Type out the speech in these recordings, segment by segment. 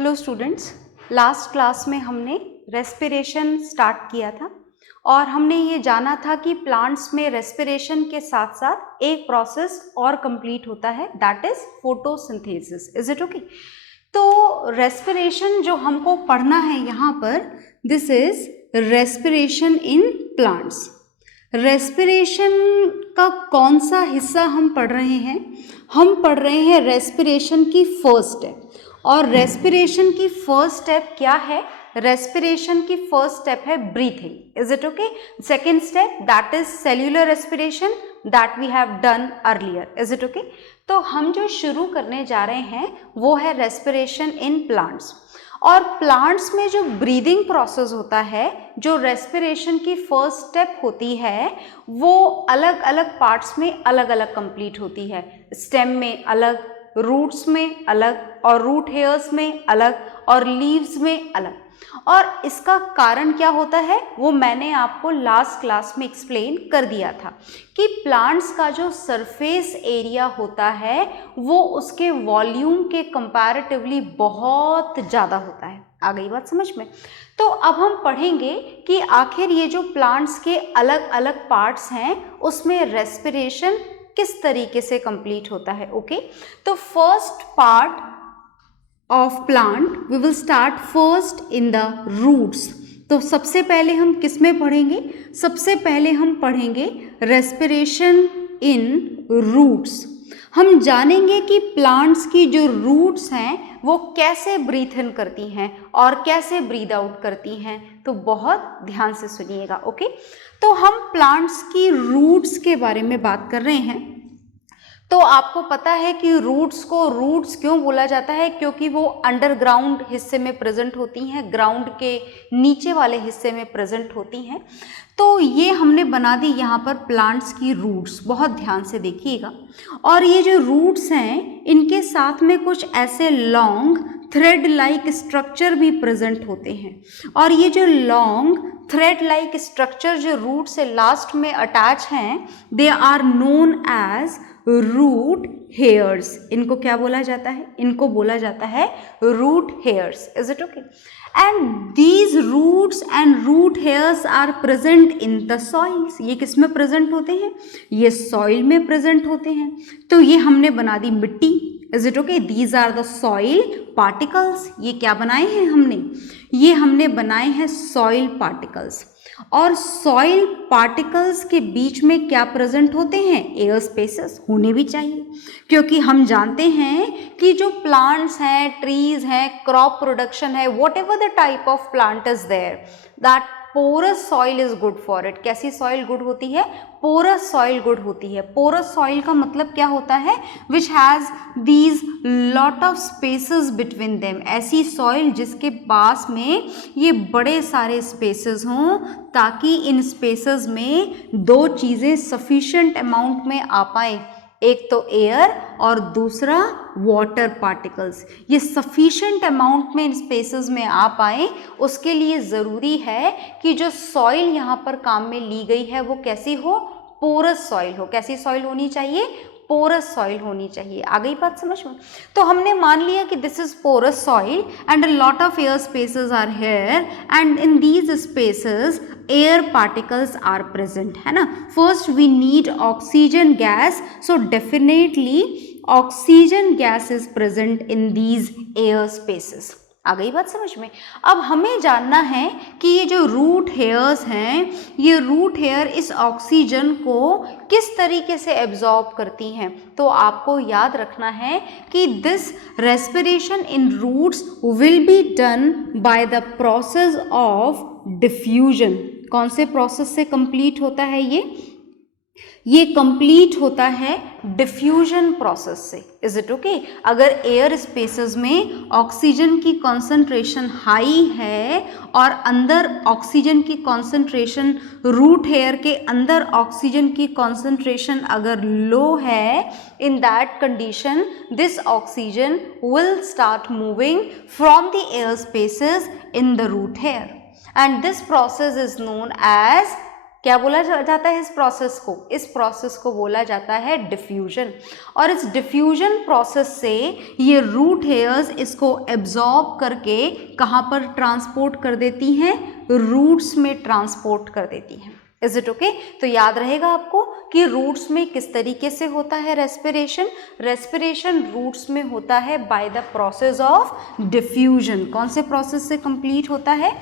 Hello students, last class में हमने respiration start किया था और हमने ये जाना था कि प्लांट्स में रेस्पिरेशन के साथ साथ एक प्रोसेस और कंप्लीट होता है, that is photosynthesis. Is it okay? तो रेस्पिरेशन जो हमको पढ़ना है यहाँ पर, this is respiration in plants. Respiration का कौन सा हिस्सा हम पढ़ रहे हैं? हम पढ़ रहे हैं रेस्पिरेशन की फर्स्ट स्टेप। और रेस्पिरेशन की फर्स्ट स्टेप क्या है? रेस्पिरेशन की फर्स्ट स्टेप है breathing. Is it okay? Second step that is cellular respiration that we have done earlier. Is it okay? तो हम जो शुरू करने जा रहे हैं वो है रेस्पिरेशन इन प्लांट्स। और प्लांट्स में जो ब्रीदिंग प्रोसेस होता है, जो रेस्पिरेशन की फर्स्ट स्टेप होती है, वो अलग अलग पार्ट्स में अलग अलग कंप्लीट होती है। स्टेम में अलग, रूट्स में अलग, और रूट हेयर्स में अलग, और लीव्स में अलग। और इसका कारण क्या होता है वो मैंने आपको लास्ट क्लास में एक्सप्लेन कर दिया था कि प्लांट्स का जो सरफेस एरिया होता है वो उसके वॉल्यूम के कंपैरेटिवली बहुत ज़्यादा होता है। आ गई बात समझ में? तो अब हम पढ़ेंगे कि आखिर ये जो प्लांट्स के अलग अलग पार्ट्स हैं उसमें रेस्पिरेशन किस तरीके से कंप्लीट होता है। ओके, तो first part of plant we will start first in the roots. तो सबसे पहले हम किस में पढ़ेंगे? सबसे पहले हम पढ़ेंगे रेस्पिरेशन इन रूट्स। हम जानेंगे कि प्लांट्स की जो रूट्स हैं वो कैसे ब्रीथ इन करती हैं और कैसे ब्रीथ आउट करती हैं। तो बहुत ध्यान से सुनिएगा। ओके, तो हम प्लांट्स की रूट्स के बारे में बात कर रहे हैं। तो आपको पता है कि रूट्स को रूट्स क्यों बोला जाता है? क्योंकि वो अंडरग्राउंड हिस्से में प्रेजेंट होती हैं, ग्राउंड के नीचे वाले हिस्से में प्रेजेंट होती हैं। तो ये हमने बना दी यहाँ पर प्लांट्स की रूट्स। बहुत ध्यान से देखिएगा। और ये जो रूट्स हैं इनके साथ में कुछ ऐसे लॉन्ग थ्रेड लाइक स्ट्रक्चर भी प्रेजेंट होते हैं। और ये जो लॉन्ग थ्रेड लाइक स्ट्रक्चर जो रूट से लास्ट में अटैच हैं, they are known as root hairs. इनको क्या बोला जाता है? इनको बोला जाता है root hairs. Is it okay? And these roots and root hairs are present in the soils. ये किस में प्रेजेंट होते हैं? ये सॉइल में प्रेजेंट होते हैं। तो ये हमने बना दी मिट्टी। Is it okay? These are the soil particles. ये क्या बनाए हैं हमने? ये हमने बनाए हैं सॉइल पार्टिकल्स। और सॉइल पार्टिकल्स के बीच में क्या प्रेजेंट होते हैं? एयर स्पेसेस होने भी चाहिए, क्योंकि हम जानते हैं कि जो प्लांट्स हैं, ट्रीज हैं, क्रॉप प्रोडक्शन है, whatever the type of plant is there, that porous soil is good for it. कैसी सॉइल गुड होती है? पोरस सॉइल गुड होती है। पोरस सॉइल का मतलब क्या होता है? Which has these lot of spaces between them. ऐसी सॉइल जिसके पास में ये बड़े सारे स्पेसेस हों, ताकि इन स्पेसेस में दो चीज़ें सफिशिएंट अमाउंट में आ पाएँ। एक तो एयर और दूसरा वाटर पार्टिकल्स। ये सफिशिएंट अमाउंट में इन स्पेसेस में आ पाए, उसके लिए ज़रूरी है कि जो सॉइल यहाँ पर काम में ली गई है वो कैसी हो? पोरस सॉइल हो। कैसी सॉइल होनी चाहिए? पोरस सॉइल होनी चाहिए। आ गई बात समझ में? तो हमने मान लिया कि this is porous soil and a lot of air spaces are here, and in these spaces air particles are present, है ना। First we need oxygen gas, so definitely oxygen gas is present in these air spaces. आ गई बात समझ में? अब हमें जानना है कि ये जो रूट हेयर्स हैं, ये रूट हेयर इस ऑक्सीजन को किस तरीके से एब्जॉर्ब करती हैं। तो आपको याद रखना है कि this respiration in roots will be done by the process of diffusion. कौन से प्रोसेस से कंप्लीट होता है ये कंप्लीट होता है डिफ्यूजन प्रोसेस से। Is it okay? अगर एयर स्पेसेस में ऑक्सीजन की कॉन्सेंट्रेशन हाई है और अंदर ऑक्सीजन की कॉन्सेंट्रेशन, रूट हेयर के अंदर ऑक्सीजन की कॉन्सेंट्रेशन अगर लो है, in that condition this oxygen will start moving from the air spaces in the root hair, and this process is known as क्या बोला जाता है इस प्रोसेस को? इस प्रोसेस को बोला जाता है डिफ्यूजन। और इस डिफ्यूजन प्रोसेस से ये रूट हेयर्स इसको एब्जॉर्ब करके कहाँ पर ट्रांसपोर्ट कर देती हैं? रूट्स में ट्रांसपोर्ट कर देती हैं। Is it okay? तो याद रहेगा आपको कि रूट्स में किस तरीके से होता है रेस्पिरेशन। रेस्पिरेशन रूट्स में होता है bye the process of diffusion. कौन से प्रोसेस से कंप्लीट होता है?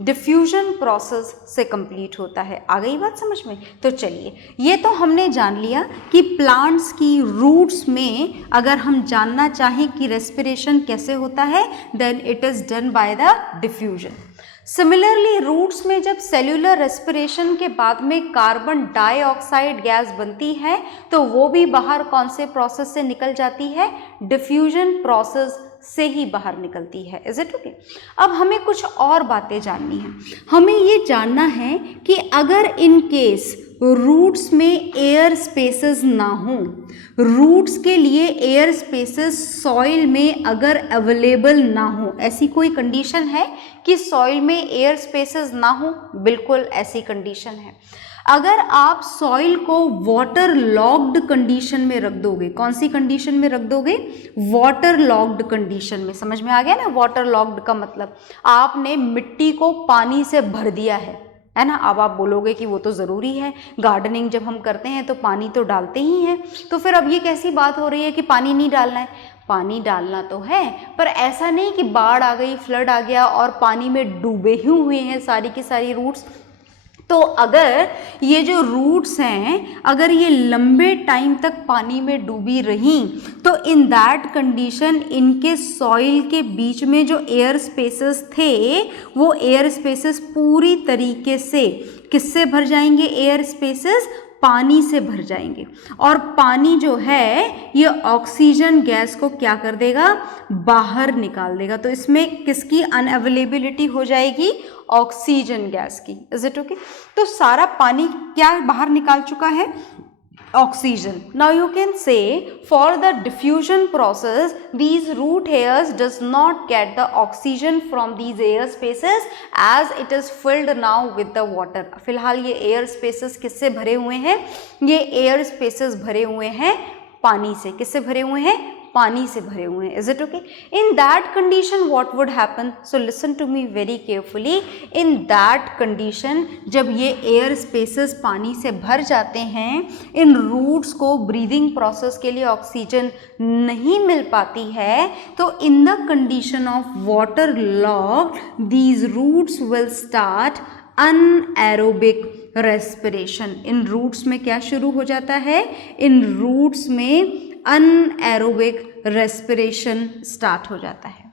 डिफ्यूजन प्रोसेस से कंप्लीट होता है। आ गई बात समझ में? तो चलिए, ये तो हमने जान लिया कि प्लांट्स की रूट्स में अगर हम जानना चाहें कि रेस्पिरेशन कैसे होता है, then it is done by the diffusion. Similarly roots में जब सेल्यूलर रेस्पिरेशन के बाद में कार्बन डाइऑक्साइड गैस बनती है तो वो भी बाहर कौन से प्रोसेस से निकल जाती है? डिफ्यूजन प्रोसेस से ही बाहर निकलती है। Is it okay? अब हमें कुछ और बातें जाननी है। हमें ये जानना है कि अगर इन केस रूट्स में एयर स्पेसेस ना हो, रूट्स के लिए एयर स्पेसेस सॉइल में अगर अवेलेबल ना हो, ऐसी कोई कंडीशन है कि सॉइल में एयर स्पेसेस ना हो? बिल्कुल ऐसी कंडीशन है। अगर आप सॉइल को वाटर लॉक्ड कंडीशन में रख दोगे, कौन सी कंडीशन में रख दोगे? वाटर लॉक्ड कंडीशन में। समझ में आ गया ना? वाटर लॉक्ड का मतलब आपने मिट्टी को पानी से भर दिया है ना? अब आप बोलोगे कि वो तो ज़रूरी है, गार्डनिंग जब हम करते हैं तो पानी तो डालते ही हैं, तो फिर अब ये कैसी बात हो रही है कि पानी नहीं डालना है? पानी डालना तो है, पर ऐसा नहीं कि बाढ़ आ गई, फ्लड आ गया और पानी में डूबे ही हुए हैं सारी की सारी रूट्स। तो अगर ये जो रूट्स हैं अगर ये लंबे टाइम तक पानी में डूबी रहीं तो इन दैट कंडीशन इनके सॉइल के बीच में जो एयर स्पेसेस थे वो एयर स्पेसेस पूरी तरीके से किससे भर जाएंगे? एयर स्पेसेस पानी से भर जाएंगे। और पानी जो है ये ऑक्सीजन गैस को क्या कर देगा? बाहर निकाल देगा। तो इसमें किसकी अनअवेलेबिलिटी हो जाएगी? ऑक्सीजन गैस की। Is it okay? तो सारा पानी क्या बाहर निकाल चुका है? oxygen. Now you can say for the diffusion process these root hairs does not get the oxygen from these air spaces as it is filled now with the water. फिलहाल ये air spaces किससे भरे हुए हैं? ये air spaces भरे हुए हैं पानी से। किससे भरे हुए हैं? पानी से भरे हुए हैं। Is it okay? In that condition what would happen? So listen to me very carefully. In that condition जब ये air spaces पानी से भर जाते हैं, इन roots को breathing process के लिए ऑक्सीजन नहीं मिल पाती है, तो in the condition of water logged these roots will start anaerobic respiration. इन रूट्स में क्या शुरू हो जाता है? इन रूट्स में अनएरोबिक रेस्पिरेशन स्टार्ट हो जाता है।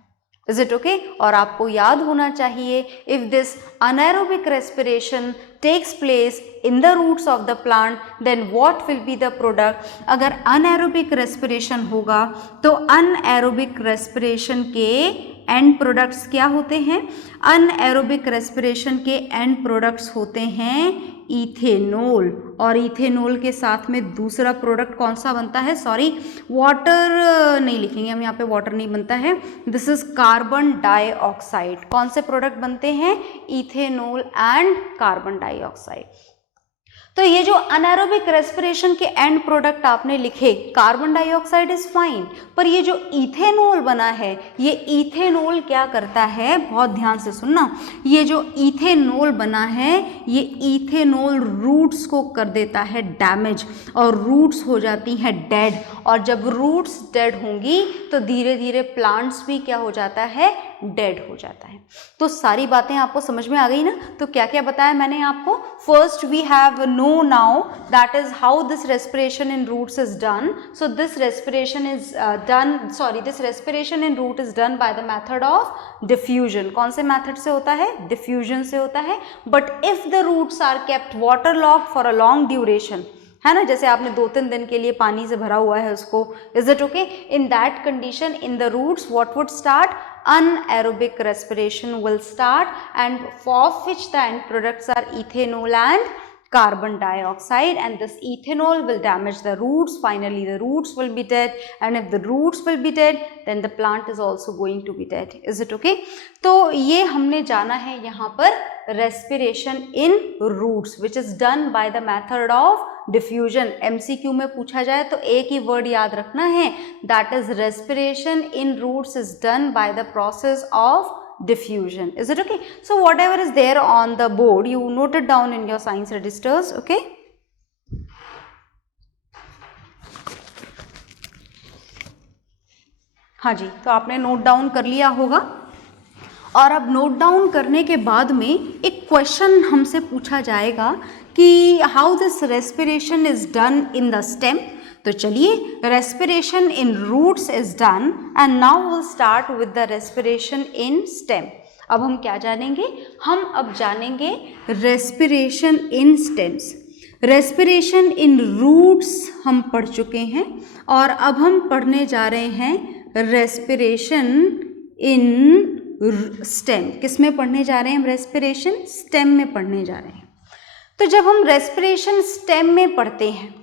Is it okay? और आपको याद होना चाहिए if this anaerobic respiration takes place in the roots of the plant then what will be the product? अगर अनएरोबिक रेस्पिरेशन होगा तो अनएरोबिक रेस्पिरेशन के एंड प्रोडक्ट्स क्या होते हैं? अनएरोबिक रेस्पिरेशन के एंड प्रोडक्ट्स होते हैं इथेनॉल। और इथेनॉल के साथ में दूसरा प्रोडक्ट कौन सा बनता है? सॉरी, वाटर नहीं लिखेंगे हम यहाँ पे, वाटर नहीं बनता है। This is carbon dioxide. कौन से प्रोडक्ट बनते हैं? Ethanol and carbon dioxide. तो ये जो अनएरोबिक रेस्पिरेशन के एंड प्रोडक्ट आपने लिखे, कार्बन डाइऑक्साइड इज फाइन, पर ये जो इथेनॉल बना है, ये इथेनॉल क्या करता है? बहुत ध्यान से सुनना। ये जो इथेनॉल बना है, ये इथेनॉल रूट्स को कर देता है डैमेज और रूट्स हो जाती हैं डेड। और जब रूट्स डेड होंगी तो धीरे धीरे प्लांट्स भी क्या हो जाता है? डेड हो जाता है। तो सारी बातें आपको समझ में आ गई ना? तो क्या क्या बताया मैंने आपको? First we have know now that is how this respiration in roots is done. So this respiration is done, sorry, this respiration in root is done by the method of diffusion. कौन से method से होता है? Diffusion से होता है। But if the roots are kept water lock for a long duration, है ना, जैसे आपने 2-3 दिन के लिए पानी से भरा हुआ है उसको, is it okay? In that condition in the roots what would start? Anaerobic respiration will start, and for which the end products are ethanol and carbon dioxide, and this ethanol will damage the roots. Finally the roots will be dead, and if the roots will be dead then the plant is also going to be dead. Is it okay? तो ये हमने जाना है यहाँ पर respiration in roots which is done by the method of diffusion. MCQ में पूछा जाए तो एक ही वर्ड याद रखना है, that is respiration in roots is done by the process of diffusion. Is it okay? So whatever is there on the board, you note it down in your science registers. Okay. हाँ जी, तो आपने note down कर लिया होगा। और अब note down करने के बाद में एक क्वेश्चन हमसे पूछा जाएगा कि how this respiration is done in the stem. तो चलिए, respiration in roots is done and now will start with the respiration in stem. अब हम क्या जानेंगे? हम अब जानेंगे respiration in stems. Respiration in roots हम पढ़ चुके हैं और अब हम पढ़ने जा रहे हैं रेस्पिरेशन इन स्टेम। किस में पढ़ने जा रहे हैं हम? रेस्पिरेशन स्टेम में पढ़ने जा रहे हैं। तो जब हम रेस्पिरेशन स्टेम में पढ़ते हैं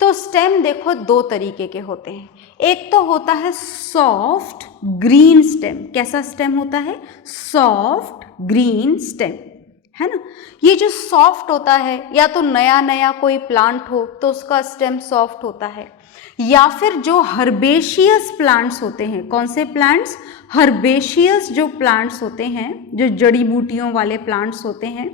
तो स्टेम देखो दो तरीके के होते हैं। एक तो होता है सॉफ्ट ग्रीन स्टेम। कैसा स्टेम होता है? सॉफ्ट ग्रीन स्टेम, है ना। ये जो सॉफ्ट होता है, या तो नया नया कोई प्लांट हो तो उसका स्टेम सॉफ्ट होता है, या फिर जो हर्बेशियस प्लांट्स होते हैं। कौन से प्लांट्स? हर्बेशियस जो प्लांट्स होते हैं, जो जड़ी बूटियों वाले प्लांट्स होते हैं,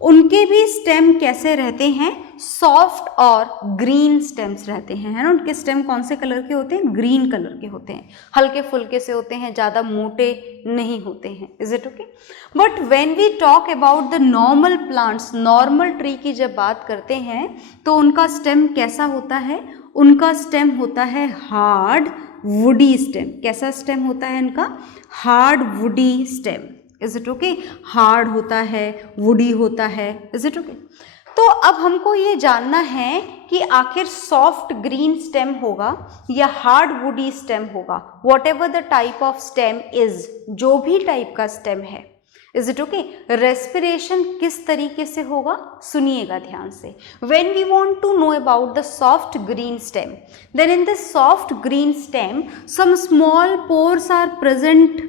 उनके भी स्टेम कैसे रहते हैं? सॉफ्ट और ग्रीन स्टेम्स रहते हैं, है ना। उनके स्टेम कौन से कलर के होते हैं? ग्रीन कलर के होते हैं, हल्के फुल्के से होते हैं, ज़्यादा मोटे नहीं होते हैं। Is it okay? But when we talk about the normal plants, normal tree की जब बात करते हैं तो उनका स्टेम कैसा होता है? उनका स्टेम होता है हार्ड वुडी स्टेम। कैसा स्टेम होता है इनका? Hard woody stem. Is it okay? Hard होता है, वुडी होता है। Is it okay? तो अब हमको ये जानना है कि आखिर सॉफ्ट ग्रीन स्टेम होगा या हार्ड वुडी स्टेम होगा। What ever the type of stem is, जो भी टाइप का स्टेम है। Is it okay? रेस्पिरेशन किस तरीके से होगा? सुनिएगा ध्यान से। When we want to know about the soft green stem, then in this soft green stem, some small pores are present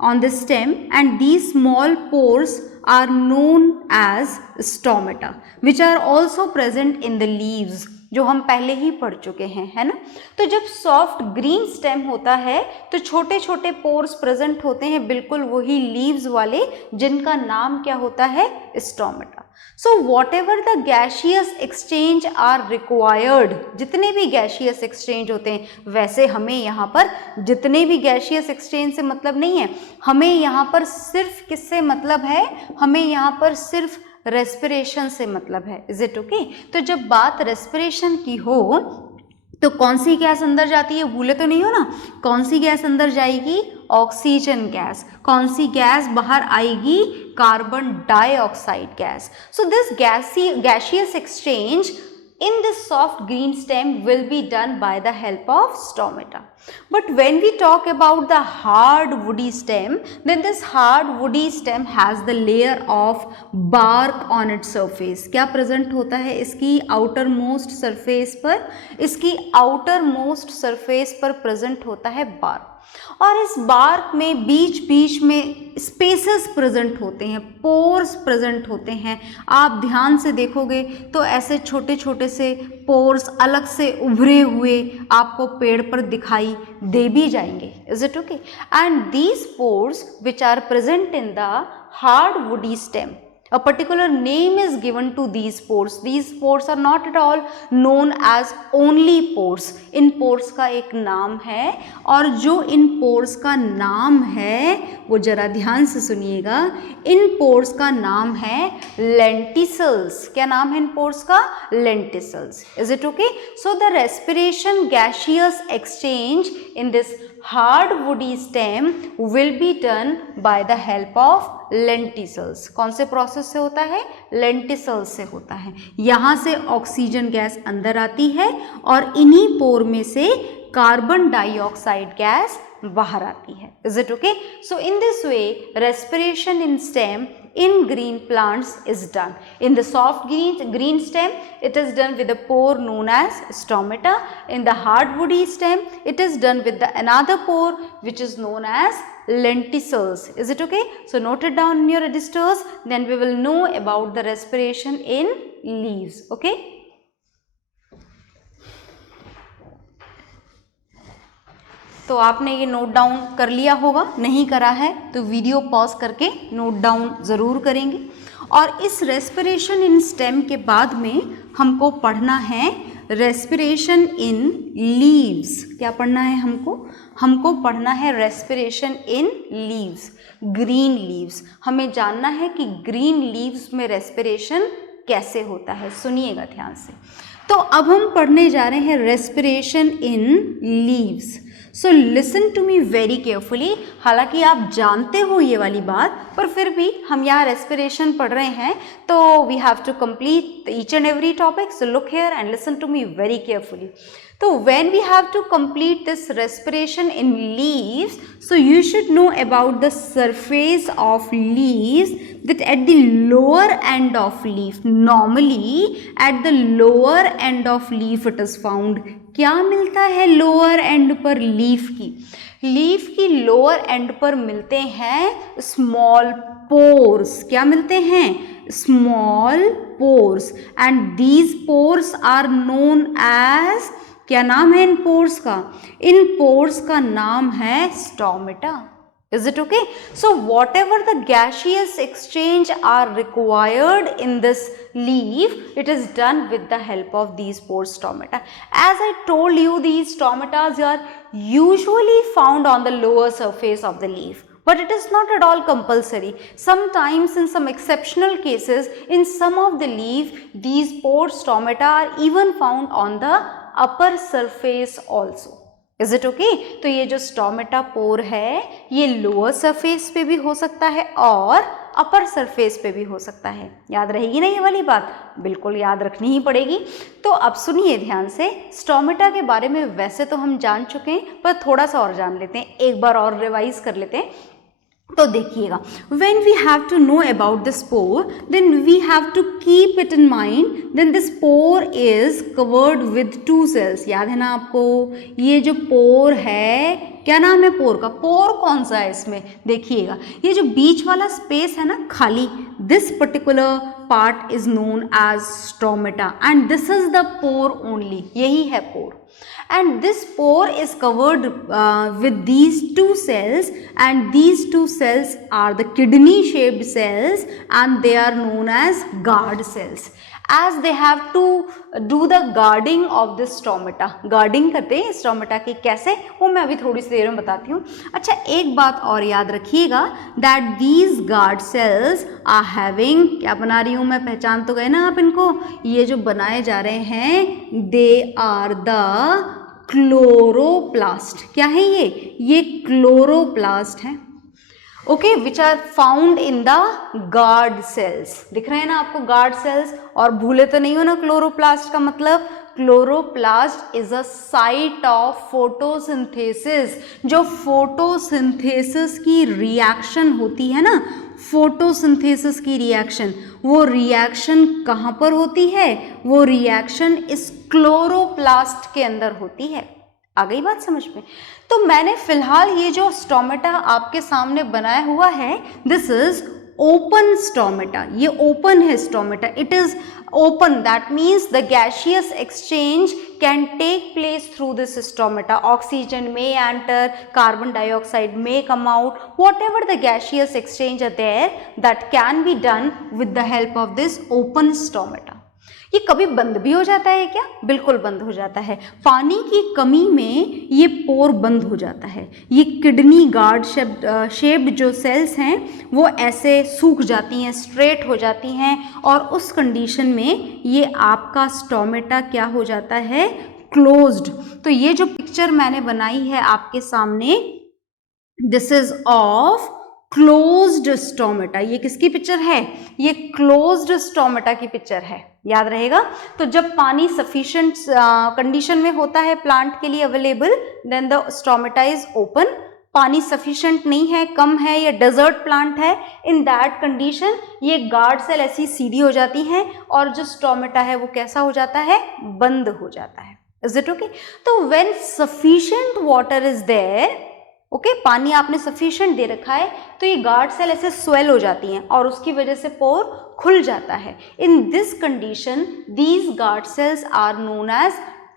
on the stem, and these small pores are known as stomata, which are also present in the leaves, जो हम पहले ही पढ़ चुके हैं, है ना। तो जब सॉफ्ट ग्रीन स्टेम होता है तो छोटे छोटे पोर्स प्रेजेंट होते हैं, बिल्कुल वही लीव्स वाले, जिनका नाम क्या होता है? Stomata. So whatever the gaseous exchange are required, जितने भी गैशियस एक्सचेंज होते हैं, वैसे हमें यहाँ पर जितने भी गैशियस एक्सचेंज से मतलब नहीं है, हमें यहाँ पर सिर्फ किससे मतलब है? हमें यहाँ पर सिर्फ रेस्पिरेशन से मतलब है। Is it okay? तो जब बात रेस्पिरेशन की हो तो कौन सी गैस अंदर जाती है? भूले तो नहीं हो ना? कौन सी गैस अंदर जाएगी? Oxygen gas. कौन सी गैस बाहर आएगी? Carbon dioxide gas. So this gaseous exchange in this soft green stem will be done by the help of stomata. But when we talk about the hard woody stem, then this hard woody stem has the layer of bark on its surface. क्या present होता है इसकी outermost surface पर? इसकी outermost surface पर present होता है bark, और इस बार्क में बीच बीच में स्पेसेस प्रेजेंट होते हैं, पोर्स प्रेजेंट होते हैं। आप ध्यान से देखोगे तो ऐसे छोटे छोटे से पोर्स अलग से उभरे हुए आपको पेड़ पर दिखाई दे भी जाएंगे। Is it okay? And these pores which are present in the hard woody stem, a particular name is given to these pores. These pores are not at all known as only pores. In pores का एक नाम है, और जो इन pores का नाम है वो जरा ध्यान से सुनिएगा। इन pores का नाम है lenticels। क्या नाम है इन pores का? lenticels. Is it okay? So the respiration gaseous exchange in this hard woody stem will be done by the help of lenticels. कौन से प्रोसेस से होता है? lenticels से होता है। यहाँ से ऑक्सीजन गैस अंदर आती है और इन्हीं पोर में से कार्बन डाइऑक्साइड गैस बाहर आती है। Is it okay? So in this way respiration in stem in green plants is done. In the soft green stem it is done with a pore known as stomata. In the hard woody stem it is done with the another pore which is known as lenticels. Is it okay? So note it down in your registers, then we will know about the respiration in leaves. Okay. तो आपने ये note down कर लिया होगा, नहीं करा है तो वीडियो पॉज करके नोट डाउन ज़रूर करेंगे। और इस रेस्पिरेशन इन स्टेम के बाद में हमको पढ़ना है रेस्पिरेशन इन लीव्स। क्या पढ़ना है हमको पढ़ना है respiration in leaves, green leaves. हमें जानना है कि ग्रीन लीव्स में रेस्पिरेशन कैसे होता है। सुनिएगा ध्यान से। तो अब हम पढ़ने जा रहे हैं respiration in leaves. So listen to me very carefully. हालांकि आप जानते हो ये वाली बात, पर फिर भी हम यहाँ रेस्पिरेशन पढ़ रहे हैं तो we have to complete each and every topic. So look here and listen to me very carefully. So when we have to complete this respiration in leaves, so you should know about the surface of leaves, that at the lower end of leaf, normally at the lower end of leaf it is found. क्या मिलता है lower end पर leaf की lower end पर मिलते हैं small pores. क्या मिलते हैं? Small pores. And these pores are known as, क्या नाम है इन पोर्स का? इन पोर्स का नाम है stomata. Is it okay? So whatever the gaseous exchange are required in this leaf, it is done with the help of these pore stomata. As I told you, these stomata are usually found on the lower surface of the leaf. But it is not at all compulsory. Sometimes in some exceptional cases, in some of the leaf, these pore stomata are even found on the upper surface also. Is it okay? तो ये जो stomata pore है ये lower surface पे भी हो सकता है और अपर सरफेस पे भी हो सकता है। याद रहेगी ना ये वाली बात? बिल्कुल याद रखनी ही पड़ेगी। तो अब सुनिए ध्यान से। स्टोमेटा के बारे में वैसे तो हम जान चुके हैं, पर थोड़ा सा और जान लेते हैं, एक बार और रिवाइज कर लेते हैं। तो देखिएगा, when we have to know about this pore, then we have to keep it in mind, then this pore is covered with two cells. याद है ना आपको? ये जो पोर है, क्या नाम है पोर का? पोर कौन सा है इसमें? देखिएगा, ये जो बीच वाला स्पेस है ना खाली, this particular part is known as stomata and this is the pore only. यही है पोर। And this pore is covered with these two cells, and these two cells are the kidney shaped cells and they are known as guard cells. As they have to do the guarding of this stomata. Guarding करते हैं stomata की कैसे, वो मैं अभी थोड़ी सी देर में बताती हूँ। अच्छा, एक बात और याद रखिएगा, that these guard cells are having, क्या बना रही हूँ मैं, पहचान तो गए ना आप इनको? ये जो बनाए जा रहे हैं, they are the क्लोरोप्लास्ट। क्या है ये क्लोरोप्लास्ट है। Okay, which are found in the guard cells. दिख रहे हैं ना आपको गार्ड सेल्स? और भूले तो नहीं हो ना क्लोरोप्लास्ट का मतलब? Chloroplast is a site of photosynthesis. जो फोटोसिंथेसिस की रिएक्शन होती है ना, फोटोसिंथेसिस की रिएक्शन, वो रिएक्शन कहाँ पर होती है? वो रिएक्शन इस क्लोरोप्लास्ट के अंदर होती है। आ गई बात समझ में? तो मैंने फिलहाल ये जो स्टोमेटा आपके सामने बनाया हुआ है, दिस इज ओपन स्टोमेटा। ये ओपन है stomata, it is open. That means the gaseous exchange can take place through this stomata. Oxygen may enter, carbon dioxide may come out. Whatever the gaseous exchange are there, that can be done with the help of this open stomata. ये कभी बंद भी हो जाता है क्या? बिल्कुल बंद हो जाता है। पानी की कमी में ये पोर बंद हो जाता है। ये किडनी गार्ड शेप्ड जो सेल्स हैं वो ऐसे सूख जाती हैं, स्ट्रेट हो जाती हैं, और उस कंडीशन में ये आपका स्टोमेटा क्या हो जाता है? क्लोज्ड। तो ये जो पिक्चर मैंने बनाई है आपके सामने, this is of closed stomata. ये किसकी पिक्चर है? ये क्लोज्ड स्टोमेटा की पिक्चर है। याद रहेगा? तो जब पानी सफिशिएंट कंडीशन में होता है प्लांट के लिए available, then the stomata is open. पानी सफिशिएंट नहीं है, कम है, या डेजर्ट प्लांट है, इन दैट कंडीशन ये गार्ड सेल ऐसी सीधी हो जाती हैं और जो स्टोमेटा है वो कैसा हो जाता है? बंद हो जाता है। Is it okay? तो when sufficient water is there, okay, पानी आपने सफिशिएंट दे रखा है तो ये गार्ड सेल ऐसे स्वेल हो जाती हैं और उसकी वजह से पोर खुल जाता है। In this condition these guard cells are known as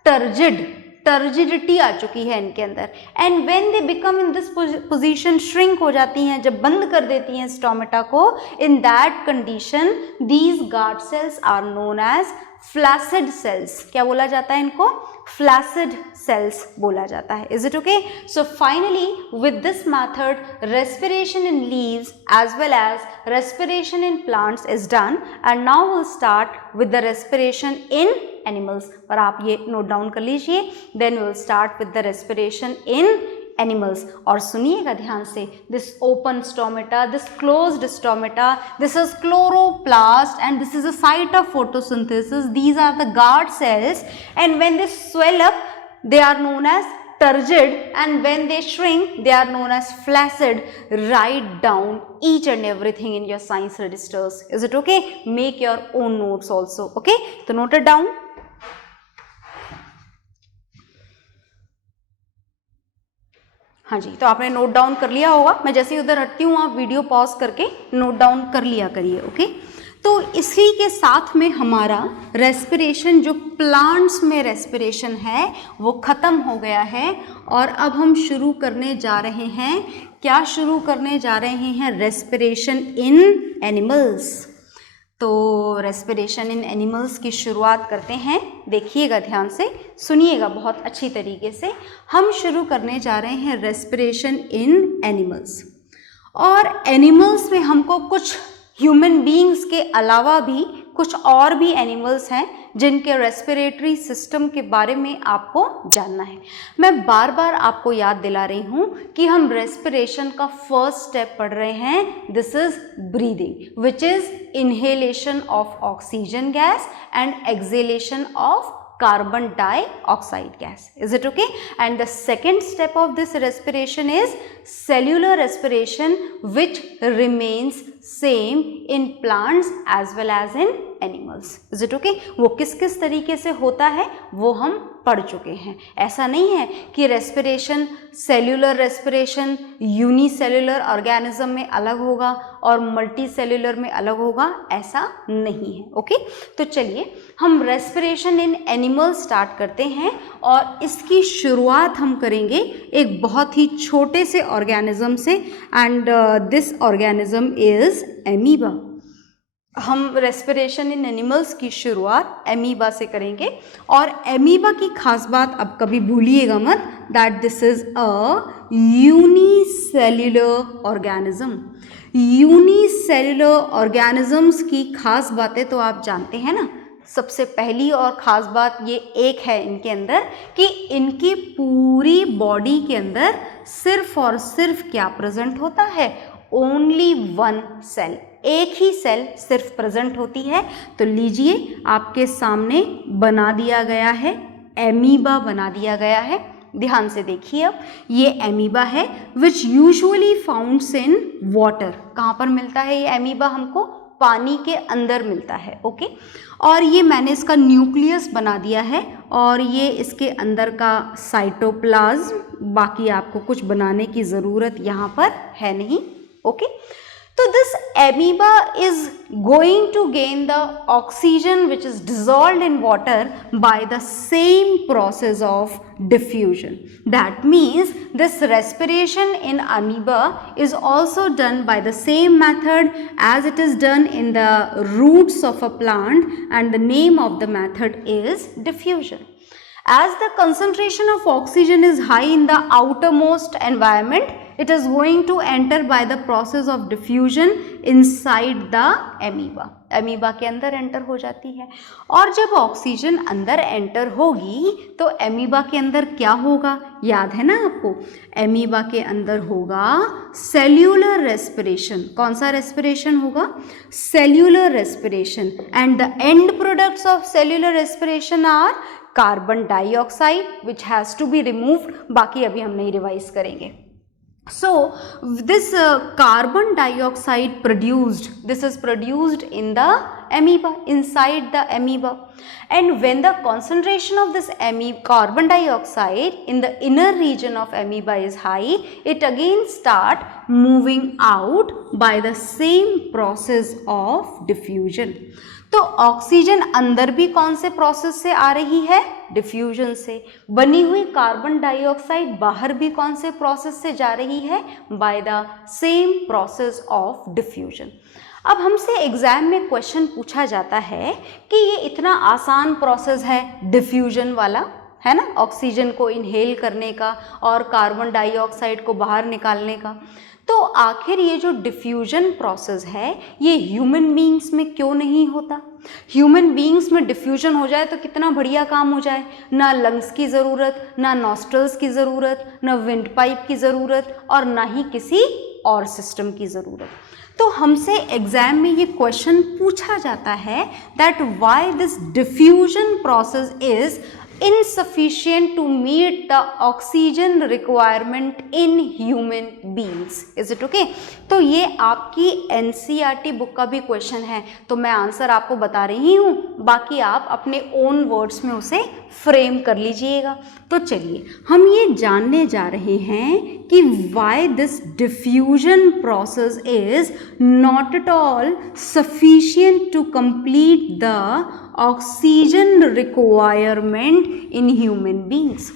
turgid, turgidity आ चुकी है इनके अंदर। And when they become in this position, shrink हो जाती हैं, जब बंद कर देती हैं स्टोमेटा को, in that condition these guard cells are known as flaccid cells. क्या बोला जाता है इनको? फ्लैसिड सेल्स बोला जाता है। Is it okay? So finally with this method respiration in leaves as well as respiration in plants is done. And now will start with the respiration in animals. और आप ये नोट डाउन कर लीजिए, then will start with the respiration in animals. और सुनिएगा ध्यान से, this open stomata, this closed stomata, this is chloroplast and this is a site of photosynthesis. These are the guard sales and when they swell up they are known as turgid and when they shrink they are known as flaccid. Write down each and everything in your science registers. Is it okay? Make your own notes also. Okay, so note it down. हाँ जी, तो आपने note down कर लिया होगा। मैं जैसे ही उधर हटती हूँ आप वीडियो पॉज करके नोट डाउन कर लिया करिए। ओके, तो इसी के साथ में हमारा रेस्पिरेशन, जो प्लांट्स में रेस्पिरेशन है वो ख़त्म हो गया है और अब हम शुरू करने जा रहे हैं। क्या शुरू करने जा रहे हैं? Respiration in animals. तो रेस्पिरेशन इन एनिमल्स की शुरुआत करते हैं। देखिएगा ध्यान से, सुनिएगा बहुत अच्छी तरीके से। हम शुरू करने जा रहे हैं रेस्पिरेशन इन एनिमल्स। और एनिमल्स में हमको कुछ ह्यूमन बीइंग्स के अलावा भी कुछ और भी एनिमल्स हैं जिनके रेस्पिरेटरी सिस्टम के बारे में आपको जानना है। मैं बार बार आपको याद दिला रही हूँ कि हम रेस्पिरेशन का फर्स्ट स्टेप पढ़ रहे हैं। This is breathing, which is inhalation of oxygen gas and acceleration of carbon dioxide gas. Is it okay? And the second step of this respiration is cellular respiration, which remains same in plants as well as in animals. Is it okay? वो किस किस तरीके से होता है वो हम पढ़ चुके हैं। ऐसा नहीं है कि respiration, cellular respiration unicellular organism में अलग होगा और मल्टी सेल्यूलर में अलग होगा, ऐसा नहीं है। ओके, तो चलिए हम रेस्पिरेशन इन एनिमल स्टार्ट करते हैं और इसकी शुरुआत हम करेंगे एक बहुत ही छोटे से ऑर्गेनिज्म से, and this organism is amoeba. हम रेस्पिरेशन इन एनिमल्स की शुरुआत एमीबा से करेंगे और एमीबा की खास बात अब कभी भूलिएगा मत, that this is a unicellular organism. Unicellular organisms की खास बातें तो आप जानते हैं ना। सबसे पहली और ख़ास बात ये एक है इनके अंदर कि इनकी पूरी बॉडी के अंदर सिर्फ और सिर्फ क्या प्रेजेंट होता है? ओनली वन सेल, एक ही सेल सिर्फ प्रेजेंट होती है। तो लीजिए आपके सामने बना दिया गया है, एमीबा बना दिया गया है। ध्यान से देखिए, अब ये एमीबा है विच यूजुअली फाउंड्स इन वाटर। कहाँ पर मिलता है ये एमीबा? हमको पानी के अंदर मिलता है। ओके, और ये मैंने इसका न्यूक्लियस बना दिया है और ये इसके अंदर का साइटोप्लाज्म। बाकी आपको कुछ बनाने की ज़रूरत यहाँ पर है नहीं। Okay, so this amoeba is going to gain the oxygen which is dissolved in water by the same process of diffusion. That means this respiration in amoeba is also done by the same method as it is done in the roots of a plant, and the name of the method is diffusion. As the concentration of oxygen is high in the outermost environment, it is going to enter by the process of diffusion inside the amoeba. Amoeba के अंदर enter हो जाती है और जब oxygen अंदर enter होगी तो अमीबा के अंदर क्या होगा? याद है ना आपको? अमीबा के अंदर होगा सेल्यूलर रेस्पिरेशन। कौन सा रेस्पिरेशन होगा? Cellular respiration. And the end products of cellular respiration are carbon dioxide which has to be removed. बाकी अभी हम नहीं रिवाइज करेंगे। So this carbon dioxide produced, this is produced in the amoeba, inside the amoeba, and when the concentration of this carbon dioxide in the inner region of amoeba is high, it again start moving out by the same process of diffusion. तो oxygen अंदर भी कौन से process से आ रही है? Diffusion से। बनी हुई कार्बन डाइऑक्साइड बाहर भी कौन से प्रोसेस से जा रही है? By the same process of diffusion. अब हमसे एग्जाम में क्वेश्चन पूछा जाता है कि ये इतना आसान प्रोसेस है डिफ्यूजन वाला, है ना, ऑक्सीजन को इनहेल करने का और कार्बन डाइऑक्साइड को बाहर निकालने का, तो आखिर ये जो डिफ्यूजन प्रोसेस है ये ह्यूमन बीइंग्स में क्यों नहीं होता? ह्यूमन बीइंग्स में डिफ्यूजन हो जाए तो कितना बढ़िया काम हो जाए, ना लंग्स की ज़रूरत, ना नॉस्ट्रल्स की ज़रूरत, ना विंड पाइप की ज़रूरत, और ना ही किसी और सिस्टम की ज़रूरत। तो हमसे एग्जाम में ये क्वेश्चन पूछा जाता है that why this diffusion process is insufficient to meet the oxygen requirement in human beings. Is it okay? तो ये आपकी NCERT बुक का भी क्वेश्चन है, तो मैं आंसर आपको बता रही हूँ, बाकी आप अपने ओन वर्ड्स में उसे फ्रेम कर लीजिएगा। तो चलिए हम ये जानने जा रहे हैं कि why this diffusion process is not at all sufficient to complete the oxygen requirement in human beings.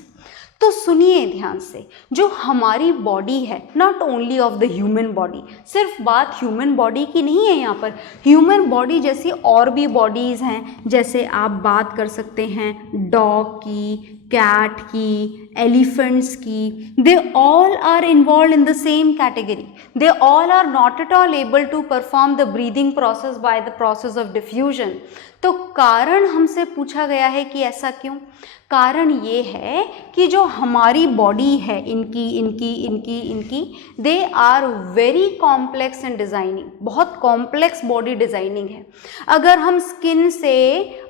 तो सुनिए ध्यान से, जो हमारी बॉडी है, not only of the human body, सिर्फ बात ह्यूमन बॉडी की नहीं है यहाँ पर, ह्यूमन बॉडी जैसी और भी बॉडीज़ हैं, जैसे आप बात कर सकते हैं डॉग की, कैट की, एलिफेंट्स की, they all are involve in the same category, they all are not at all able to perform the breathing process by the process of diffusion. तो कारण हमसे पूछा गया है कि ऐसा क्यों? कारण ये है कि जो हमारी बॉडी है, इनकी they are very complex in designing, बहुत कॉम्प्लेक्स बॉडी डिज़ाइनिंग है। अगर हम स्किन से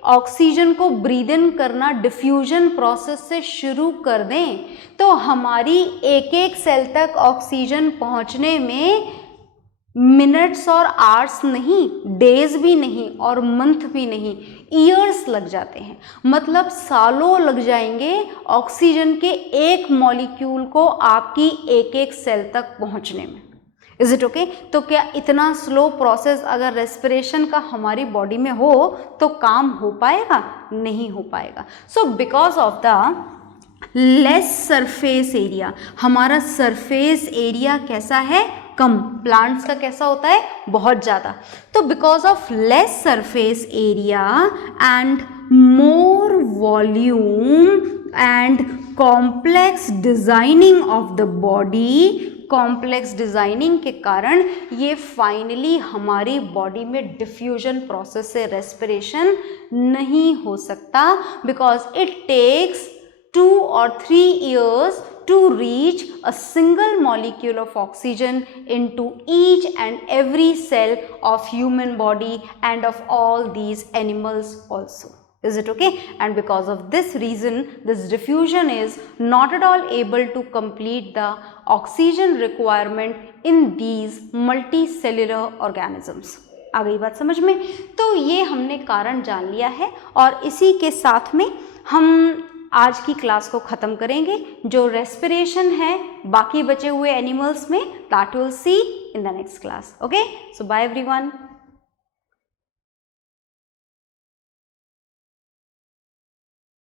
ऑक्सीजन को ब्रीद इन करना डिफ्यूजन प्रोसेस से शुरू कर दें तो हमारी एक एक सेल तक ऑक्सीजन पहुंचने में मिनट्स और आवर्स नहीं, डेज भी नहीं और मंथ भी नहीं, ईयर्स लग जाते हैं, मतलब सालों लग जाएंगे ऑक्सीजन के एक मॉलिक्यूल को आपकी एक एक सेल तक पहुंचने में। Is it okay? तो क्या इतना स्लो प्रोसेस अगर रेस्पिरेशन का हमारी बॉडी में हो तो काम हो पाएगा? नहीं हो पाएगा। So because of the less surface area, हमारा सरफेस एरिया कैसा है? कम। प्लांट्स का कैसा होता है? बहुत ज़्यादा। तो because of less surface area and more volume and complex designing of the body, complex designing के कारण ये फाइनली हमारी बॉडी में डिफ्यूजन प्रोसेस से रेस्पिरेशन नहीं हो सकता, because it takes 2 or 3 years to reach a single molecule of oxygen into each and every cell of human body and of all these animals also. Is it okay? And because of this reason, this diffusion is not at all able to complete the oxygen requirement in these multicellular organisms. आ गई बात समझ में? तो ये हमने कारण जान लिया है और इसी के साथ में हम आज की क्लास को ख़त्म करेंगे। जो रेस्पिरेशन है बाकी बचे हुए एनिमल्स में, that will see in the next class. Okay, so bye everyone.